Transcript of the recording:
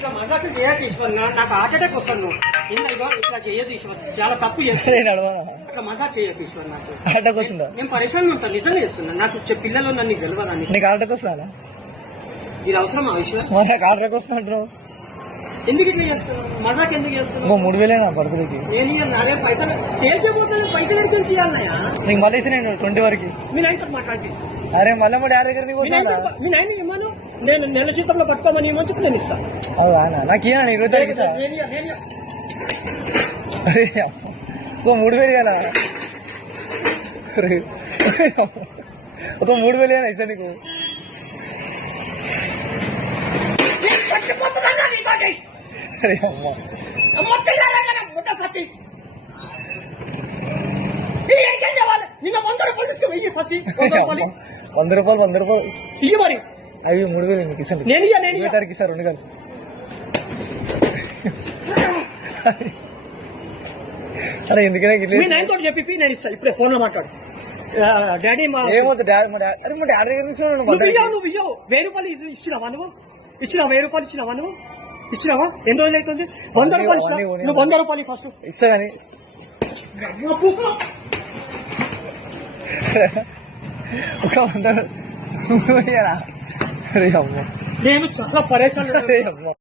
ఇట్లా మజాకు చేయకు ఈశ్వర్, నాకు హార్ట్ అటాక్ వస్తాను. ఇదిగో ఇట్లా చేయదు ఈశ్వర్, చాలా తప్పు చేస్తాను. అట్లా మజాక్ చేయకు ఈశ్వర్, నాకు హార్ట్ అటాక్ వస్తుందా? నేను పరిశ్రమ ఉంటాను, నిజంగా చెప్తున్నా. నాకు పిల్లలు నన్ను గెలవదని. నీకు హార్ట్ అటాక్ వస్తుందా? ఇది అవసరమా ఈశ్వర్? నాకు హార్ట్ అటాక్ వస్తుంది అంటున్నావు ఎందుకు ఇట్లా చేస్తున్నావు? మజాక్ ఎందుకు చేస్తున్నావు? 3000 బర్త్డేకి నేను అదే పైసలు చేర్చిపోతాను. పైసలు ఎడుకొని చేయాలన్నాయా? నీకు మళ్ళీ నేను 20 వరకు. మీ నాయనతో మాట్లాడి, అరే మళ్ళీ మా డాడీ దగ్గర మీ నాయన ఇమ్మను, నేను నెల జీతంలో బతుకోమని ఇవ్వచ్చు, నేను ఇస్తాను. నాకు ఇయ్యనా 20 తారీఖు సార్? అరే 3000 కదా, ఒక 3000 ఇస్తా నీకు. అరే అమ్మ నిన్న 100 రూపాయలు తీసుకు వెయ్యి ఫస్ట్ 100 రూపాయలు ఇయ్యి మరి. అవి 3000 నీకు ఇస్తాను. నేను 20 తారీఖు ఇస్తారు 2 గంటలు. అరే ఎందుకనే మీ నాయన తోటి చెప్పి నేను ఇస్తాను. ఇప్పుడే ఫోన్ లో మాట్లాడు. డాడీ ఏమవుతుంది డాడీ మా డాడీ, అరే మా డాడీ దగ్గర నువ్వు ఇయ్యవు 1000 రూపాయలు ఇచ్చినావా? నువ్వు ఇచ్చినావా? 1000 రూపాయలు ఇచ్చినావా? నువ్వు ఇచ్చినావా? ఎన్ని రోజులు అవుతుంది? 100 రూపాయలు ఇచ్చినా. నువ్వు 100 రూపాయలు ఫస్ట్ ఇస్తా కానీ ఒక 100 అరే అమ్మ నేను చాలా పరేషాన్. అరే అమ్మ